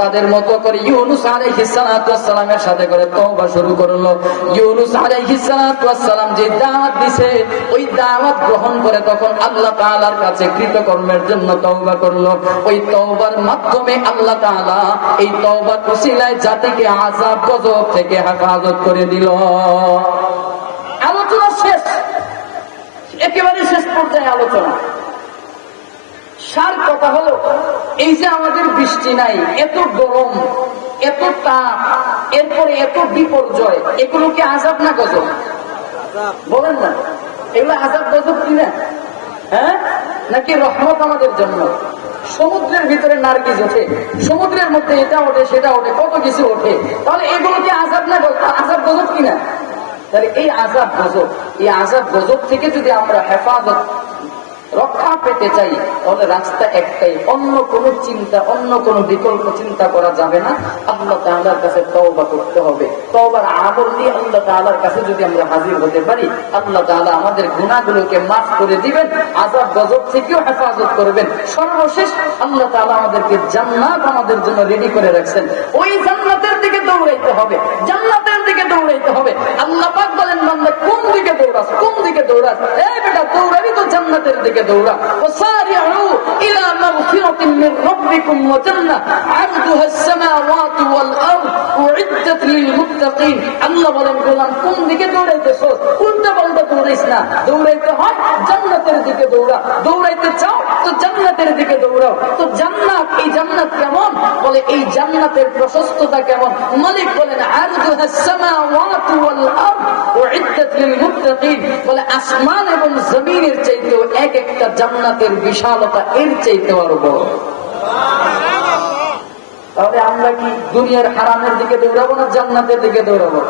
তাদের মতো করে ইউনূস আলাইহিস সালাতু ওয়াস সালামের সাথে করে তওবা শুরু করলো। ইউনূস আলাইহিস সালাতু ওয়াস সালাম যে দাওয়াত দিছে ওই দাওয়াত গ্রহণ করে তখন আল্লাহ তাআলার কাছে কৃতকর্মের জন্য তওবা করলো। ওই তওবার মাধ্যমে আল্লাহ তাআলা এই তওবার ওসিলায় জাতিকে আযাব গজব থেকে হেফাজত করে দিল। আলোচনা শেষ, একেবারে শেষ পর্যায়ে আলোচনা। সার কথা হলো, এই যে আমাদের বৃষ্টি নাই, এত গরম, এত তাপ, এরপরে এত বিপর্যয়, এগুলো কি আযাব না গজব? বলেন না, এগুলো আযাব গজব কিনা? হ্যাঁ, নাকি রহমত আমাদের জন্য? সমুদ্রের ভিতরে নারকেল ওঠে, সমুদ্রের মধ্যে এটা ওঠে সেটা ওঠে, কত কিছু ওঠে, তাহলে এগুলো কি আযাব না আযাব গজব কিনা? তাহলে এই আযাব গজব, এই আযাব গজব থেকে যদি আমরা হেফাজত রক্ষা পেতে চাই তাহলে রাস্তা একটাই, অন্য কোন চিন্তা, অন্য কোন বিকল্প চিন্তা করা যাবে না। আল্লাহ তাআলার কাছে তওবা করতে হবে। তওবার আমল দিয়ে আল্লাহ তাআলার কাছে যদি আমরা হাজির হতে পারি, আল্লাহ তাআলা আমাদের গুনাহগুলোকে মাফ করে দিবেন, আযাব গজব থেকেও হেফাজত করবেন। সর্বশেষ আল্লাহ তাআলা আমাদেরকে জান্নাত আমাদের জন্য রেডি করে রাখছেন। ওই জান্নাতের দিকে দৌড়াইতে হবে, জান্নাতের দিকে দৌড়াইতে হবে। আল্লাহ পাক বলেন, বান্দা কোন দিকে দৌড়াস, কোন দিকে দৌড়াস? এই বেটা, দৌড়াবি তো জান্নাতের দিকে দৌড়া। ওয়াসারিউ ইলা মাগফিরাতিন মির রাব্বিকুম ওয়া জান্নাহ আরদুহা আস-সামাওয়াতু ওয়াল আরদ উইদ্দাত লিল মুত্তাকিন। আল্লাহ বলেন, গোলাম কোন দিকে দৌড়াইতেছ? উল্টা পাল্টা দৌড়াইস না, দৌড়াইতে হয় জান্নাতের দিকে দৌড়া। দৌড়াইতে চাও তো জান্নাতের দিকে দৌড়াও। তো জান্নাত, এই জান্নাত কেমন? বলে এই জান্নাতের প্রশস্ততা কেমন? মালিক বলেন, আরদুহা আস-সামাওয়াতু ওয়াল আরদ উইদ্দাত লিল মুত্তাকিন। বলে আসমান এবং জমিনের চাইতেও এক একটা জান্নাতের বিশালতা এর চাইতে আরো বড়। তাহলে আমরা কি দুনিয়ার হারামের দিকে দৌড়াবো না জান্নাতের দিকে দৌড়াবো?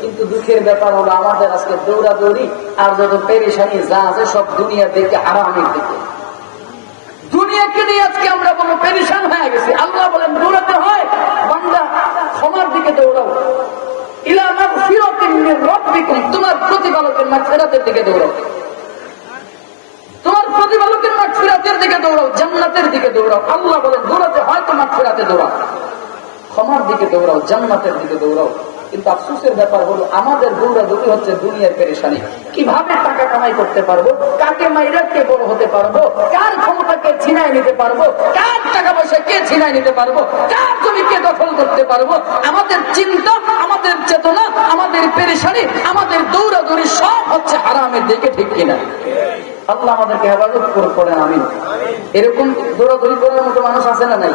কিন্তু দুঃখের ব্যাপার হলো আমাদের আজকে দৌড়াদৌড়ি আর যত পেরেশানি যা আছে সব দুনিয়ার দিকে, হারামের দিকে। দুনিয়াকে নিয়ে আজকে আমরা বড় পেরেশান হয়ে গেছি। আল্লাহ বলেন, দৌড়াতে হয় বান্দা ক্ষমার দিকে দৌড়াও, ইলা মাগফিরাতিন মির রাব্বিকুম, তোমার প্রতিপালকের মাগফিরাতের দিকে দৌড়াও, তোমার প্রতিপালকের মাগফিরাতের দিকে দৌড়াও, জান্নাতের দিকে দৌড়াও। আল্লাহ বলেন, দৌড়াতে হয় তো মাগফিরাতে দৌড়াও, ক্ষমার দিকে দৌড়াও, জান্নাতের দিকে দৌড়াও। কিন্তু আফসোসের ব্যাপার হলো আমাদের দৌড়াদৌড়ি হচ্ছে দুনিয়ার পেরেশানি। কিভাবে টাকা কামাই করতে পারবো, কাকে মাইরা কে বড় হতে পারবো, কার ক্ষমতাকে ছিনায় নিতে পারবো, কার টাকা পয়সা কে ছিনায় নিতে পারবো, কার জমিকে দখল করতে পারবো। আমাদের চিন্তা, আমাদের চেতনা, আমাদের পেরেশানি, আমাদের দৌড়াদৌড়ি সব হচ্ছে হারামের দিকে, ঠিক কিনা? আল্লাহ আমাদেরকে হেফাজত করেন, আমিন। এরকম দৌড়াদৌড়ি করার মতো মানুষ আছে না নাই?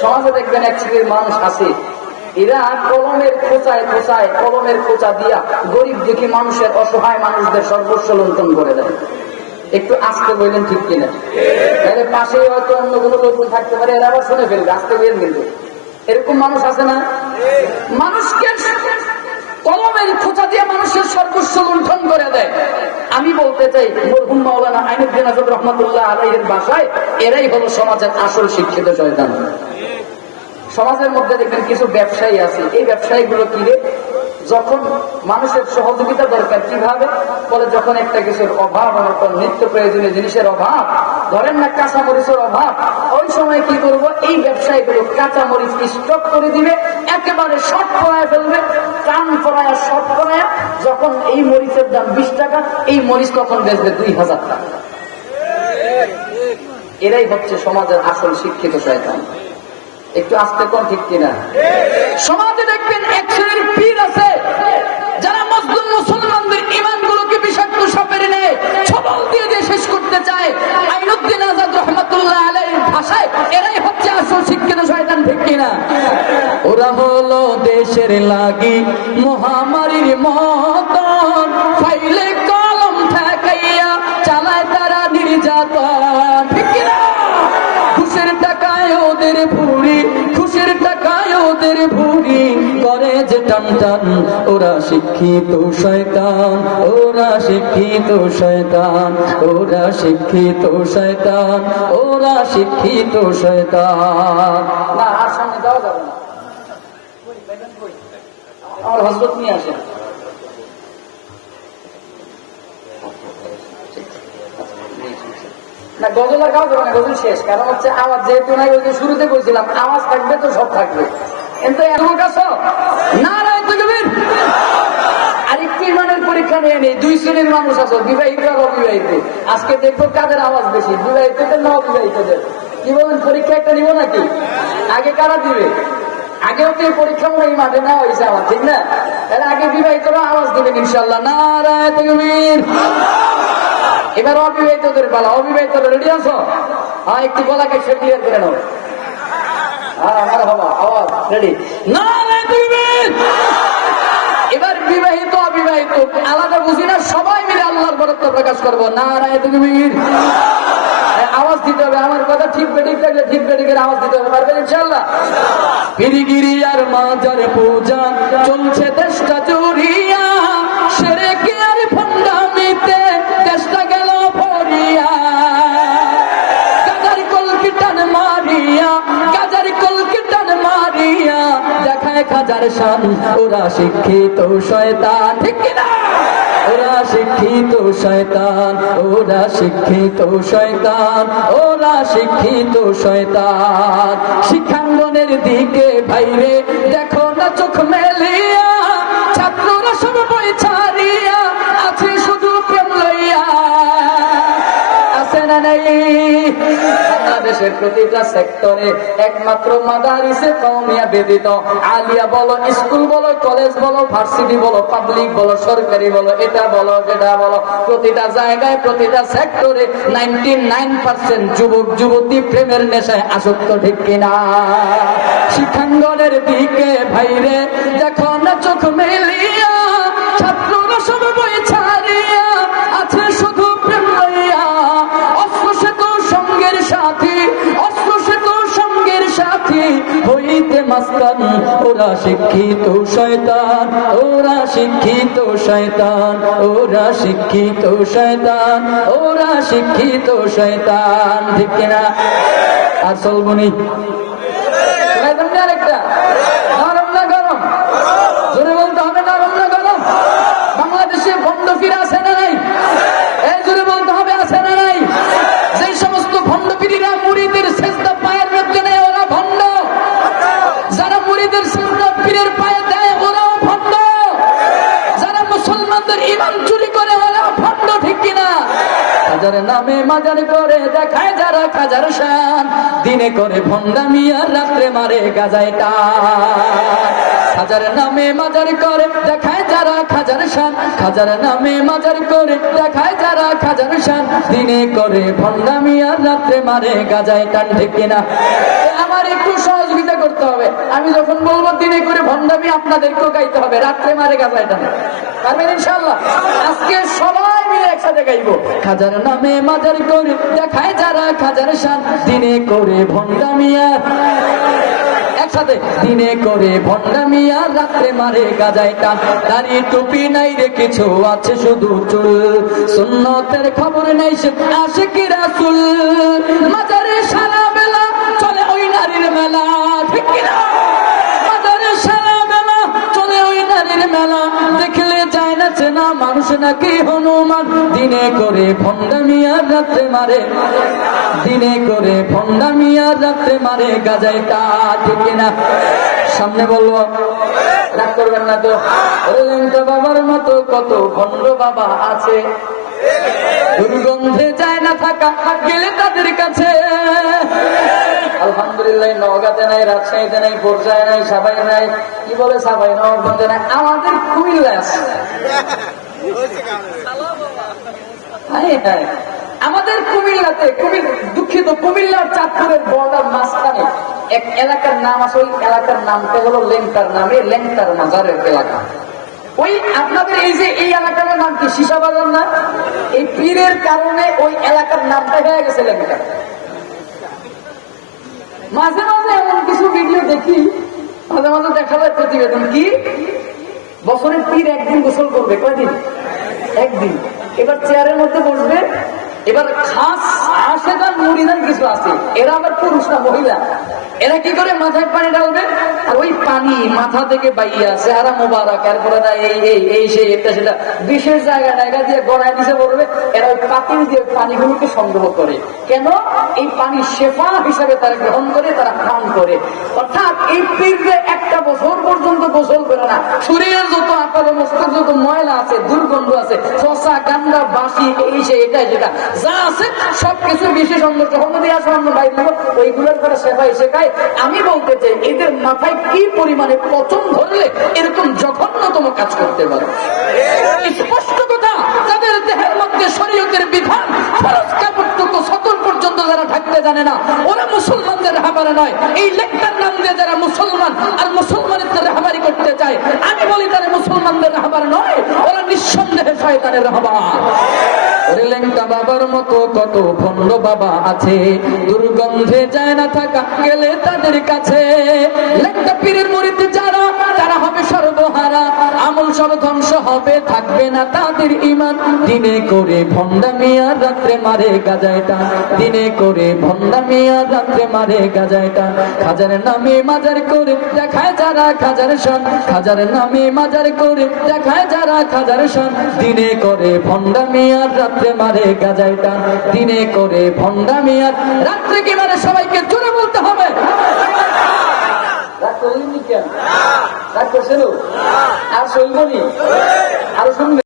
সমাজে দেখবেন এক শ্রেণীর মানুষ আছে, এরা কলমের খোঁচায় খোঁচায়, কলমের খোঁচা দিয়া গরিব দুঃখী মানুষের, অসহায় মানুষদের সর্বস্ব লুণ্ঠন করে দেয়। একটু আস্তে বললেন, ঠিক কিনা? তাহলে পাশে হয়তো অন্য কোনো লোকজন থাকতে পারে, এরা আবার শুনে ফেলবে, আস্তে বললেন কিন্তু। এরকম মানুষ আছে না? মানুষকে কলমের খোঁচা দিয়ে মানুষের সর্বস্ব লুণ্ঠন করে দেয়। আমি বলতে চাই, মরহুম মাওলানা আইনুদ্দিন আজাদ রহমাতুল্লাহ আলাইহির ভাষায়, এরাই হলো সমাজের আসল শিক্ষিত শয়তান। সমাজের মধ্যে দেখবেন কিছু ব্যবসায়ী আছে, এই ব্যবসায়ী গুলো কি রে, যখন মানুষের সহযোগিতা দরকার, কিভাবে বলে, যখন একটা কিছুর অভাব, অনটন, নিত্য প্রয়োজনীয় জিনিসের অভাব, ধরেন না কাঁচা মরিচের অভাব, ওই সময় কি করবো, এই ব্যবসায়ী গুলো কাঁচা মরিচ স্টক করে দিবে, একেবারে শর্ট করায় ফেলবে, কান ফরায়া শর্ট করায়া, যখন এই মরিচের দাম 20 টাকা, এই মরিচ তখন বেচবে 2000 টাকা। এরাই হচ্ছে সমাজের আসল শিক্ষিত শয়তান। একটু আস্তে কোন, ঠিক কিনা? সমাজে দেখবেন এক শ্রেণীর পীর আছে, যারা মজলুম মুসলমানদের ঈমান গুলোকে বিষাক্ত সাপের নেয় ছবল দিয়ে দিয়ে শেষ করতে চায়। আইনুদ্দিন আজাদ রহমাতুল্লাহ আলাইহির ভাষায় এরাই হচ্ছে আসল শিক্ষিত শয়তান, ঠিক কিনা? ওরা হলো দেশের লাগি মহামারীর মতন, ফাইলে কলম ঠেকাইয়া চালায় তারা নির্যাতন, ঠিক কিনা? ঘুষের টাকায় ওদের ভুড়ি, ঘুষের টাকায় ওদের ভুড়ি করে যে টান টান। ওরা শিক্ষিত শয়তান, ওরা শিক্ষিত শয়তান, ওরা শিক্ষিত শয়তান, ওরা শিক্ষিত শয়তান। না, আর সামনে যাওয়া যাবে না, আমার হযরত নিয়ে আসেন। না গজল আর গাওয়া যাবে না, গজল শেষ। কারণ হচ্ছে আওয়াজ যেহেতু নাই, ওই যে শুরুতে বলছিলাম আওয়াজ থাকবে তো সব থাকবে। কিন্তু এমন কাছে নারায়ণ তাকবীর। আরেকটি ইমানের পরীক্ষা নিয়ে নেই, দুই শ্রেণীর মানুষ আছে, বিবাহিত আর অবিবাহিত। আজকে দেখবো কাদের আওয়াজ বেশি, বিবাহিতদের না অবিবাহিতদের। কি বলেন, পরীক্ষা একটা নিব নাকি? আগে কারা দিবে? আগেও তো পরীক্ষা মনে হয় মাঠে নেওয়া হয়েছে আমার, ঠিক না? তাহলে আগে বিবাহিতরা আওয়াজ দিবেন ইনশাল্লাহ, নারায়ণ তাকবীর। এবার অবিবাহিতদের পালা। অবিবাহিতরা রেডি আছো? হ্যাঁ, একটু গলাকে সে ক্লিয়ার করে নাও। আমার হবা আওয়াজ রেডি, নারায়ণ তাকবীর। এবার বিবাহিত অবিবাহিত আলাদা বুঝি না, সবাই মিলে আল্লাহর বরত্ব প্রকাশ করবো, নারায়ণ তাকবীর। আওয়াজ দিতে হবে, আমার কথা ঠিক বেঠিক থাকলে ঠিক বেঠিকের আওয়াজ দিতে হবে, পারবেন ইনশাআল্লাহ? পীরগিরি আর মাজার পূজা চলছে দেশটা জুড়িয়া, শিরকে আর ভণ্ডামিতে দেশটা গেল ভরিয়া। গাজার কলকি টান মারিয়া, গাজার কলকি টান মারিয়া দেখায় খাজার শান, ওরা শিক্ষিত শয়তান, ঠিক কিনা? ওরা শিক্ষিত শয়তান, ওরা শিক্ষিত শয়তান, ওরা শিক্ষিত শয়তান। শিক্ষাঙ্গনের দিকে ভাইরে দেখো না চোখ মেলিয়া, ছাত্ররা সব বই ছাড়িয়া আছে শুধু প্রেম লইয়া। আছে না নাই? বাংলাদেশের প্রতিটা সেক্টরে একমাত্র মাদারিসে কওমিয়া ব্যতীত, আলিয়া বলো, স্কুল বলো, কলেজ বলো, ভার্সিটি বলো, পাবলিক বলো, সরকারি বলো, এটা বলো সেটা বলো, প্রতিটা জায়গায় প্রতিটা সেক্টরে 99% যুবক যুবতী প্রেমের নেশায় আসক্ত, ঠিক কিনা? শিক্ষাঙ্গনের দিকে ভাইরে দেখো না চোখ মেলিয়া, ছাত্ররা সব বই ছাড়িয়া আছে শুধু প্রেম লইয়া। অস্ত্র সে তো সঙ্গের সাথী, অস্ত্র সে তো সঙ্গের সাথী হইতে মাস্তান, ওরা শিক্ষিত শয়তান, ওরা শিক্ষিত শয়তান, ওরা শিক্ষিত শয়তান, ওরা শিক্ষিত শয়তান, ঠিক কিনা? আর চলবনি আরেকটা, নরম না গরম? জোরে বলতে হবে, নরম না গরম? বাংলাদেশে ভণ্ড পীর আছে না নাই? এই জোরে বলতে হবে, আছে না নাই? যেই সমস্ত ভণ্ড পীরেরা মুরিদের সেজদা পায়ের মধ্যে নেয় ওরা ভণ্ড, যারা মুরিদের সেজদা পীরের পায়ে দেয় ওরাও ভণ্ড, যারা মুসলমানদের ঈমান চুরি করে ওরা ভণ্ড, ঠিক কিনা? খাজার নামে মাজার করে দেখায় যারা খাজার শান, দিনে করে ভণ্ডামি আর রাত্রে মারে গাজায় টান। খাজার নামে মাজার করে দেখায় যারা খাজার শান, খাজার নামে মাজার করে দেখায় যারা খাজার শান, দিনে করে ভণ্ডামি আর রাত্রে মারে গাজায় টান, ঠিক কিনা? আমার একটু সহযোগিতা করতে হবে। আমি যখন বলবো দিনে করে ভণ্ডামি, আপনাদেরকেও গাইতে হবে রাত্রে মারে গাজায় টান, পারবেন ইনশাআল্লাহ? আজকে সবাই মিলে একসাথে গাইবো, খাজার নামে মাজার করে দেখায় যারা খাজার শান, দিনে করে ভণ্ডামি আর একসাথে, দিনে করে ভণ্ডামি আর রাত্রে মারে গাজায় টান। দাড়ি টুপি নাই রে কিছু আছে শুধু চুল, সুন্নতের খবর নাই সে আশিকি রাসূল, মাজারে সারা বেলা চলে ওই নারীর মেলা, ঠিক কিনা? মাজারে সারা বেলা চলে ওই নারীর মেলা, দেখলে যায় না চেনা মানুষ নাকি হনুমান, দিনে করে ভণ্ডামি আর রাত্রে মারে, দিনে করে ভণ্ডামি আর রাত্রে মারে গাজায় টা, ঠিক কিনা? সামনে বলবো, রাগ করবেন না তো? লেংটা বাবার মতো কত ভণ্ড বাবা আছে, দুর্গন্ধে যায় না থাকা গেলে তাদের কাছে। আলহামদুলিল্লাহ, নওগাঁতে নাই, রাজশাহীতে নাই, বর্ষায় নাই, সাবাই নাই, কি বলে সাবাই, নবাবগঞ্জে নাই, আমাদের কুমিল্লা আছে। আমাদের কুমিল্লাতে, দুঃখিত, কুমিল্লার চাঁদপুরের বর্ডার মাঝখানে এক এলাকার নাম আছে, ওই এলাকার নামটা হলো লেংটার নামে, লেংটার মাজারের এলাকা। ওই আপনাদের এই যে এই এলাকার নাম কি সীসা বাজার না? এই পীরের কারণে ওই এলাকার নামটা হয়ে গেছে লেংটা। মাঝে মাঝে এমন কিছু ভিডিও দেখি, মাঝে মাঝে দেখা যায় প্রতিবেদন, কি বছরের পীর একদিন গোসল করবে, কয়দিন? একদিন। এবার চেয়ারের মধ্যে বসবে, এবার খাস আশেদার মুরিদান কিছু আছে, এরা আবার পুরুষ না মহিলা, এরা কি করে মাথায় পানি ঢালবে আর ওই পানি মাথা থেকে বাইয়া চেহারা মোবারক, এরপরে না এই সেই এটা সেটা বিশেষ জায়গা দিয়ে গড়ায় দিছে বলবে, এরা ওই পাতিল দিয়ে পানিগুলোকে সংগ্রহ করে। কেন? এই পানি শেফা হিসাবে তারা গ্রহণ করে, তারা পান করে। অর্থাৎ এই পীররে একটা বছর পর্যন্ত গোসল করে না। শরীরের যত আপাত মস্তক যত ময়লা আছে, দুর্গন্ধ আছে, ফসা গান্দা বাসি এই সে এটা সেটা যা আছে সবকিছু বিশেষ অঙ্গ গ্রহণ দিয়ে আসে অন্য বাইর দিব, ওইগুলোর করে সেফাই শেখায়। আমি বলতে চাই এদের মাথায় কি পরিমাণে পচন ধরলে এরকম জঘন্যতম কাজ করতে পারে। স্পষ্ট কথা, তাদের দেহের মধ্যে শরীয়তের বিধান ফরজ কাপড়টুকু সতর পর্যন্ত যারা ঢাকতে জানে না, ওরা মুসলমানদের রাহাবারে নয়। এই লেখটার নাম দিয়ে যারা মুসলমান আর মুসলমানদের রাহাবারি করতে চায়, আমি বলি তারা মুসলমানদের রাহাবার নয়, ওরা নিঃসন্দেহে শয়তানের রাহাবার। লেংটা বাবার মতো কত ভণ্ড বাবা আছে, দুর্গন্ধে যায় না থাকা গেলে তাদের কাছে। লেংটা পীরের মুরিদ যারা, তারা হবে সর্বহারা, আমল সব ধ্বংস হবে, থাকবে না তাদের ঈমান। দিনে করে ভণ্ডামি আর রাত্রে মারে গাজায় টান, দিনে করে ভণ্ডামি আর রাত্রে মারে গাজায় টান। খাজার নামে মাজার করে দেখায় যারা খাজার শান, খাজার নামে মাজার করে দেখায় যারা খাজার শান। দিনে করে ভণ্ডামি আর রাত্রে মারে গাজায় টান, দিনে করে ভণ্ডামি আর রাত্রে কি মারে, সবাইকে জোরে বলতে হবে। রাগ করলেন কেন? রাগ করছেন? আর শুনবনি? আরো শুনবে?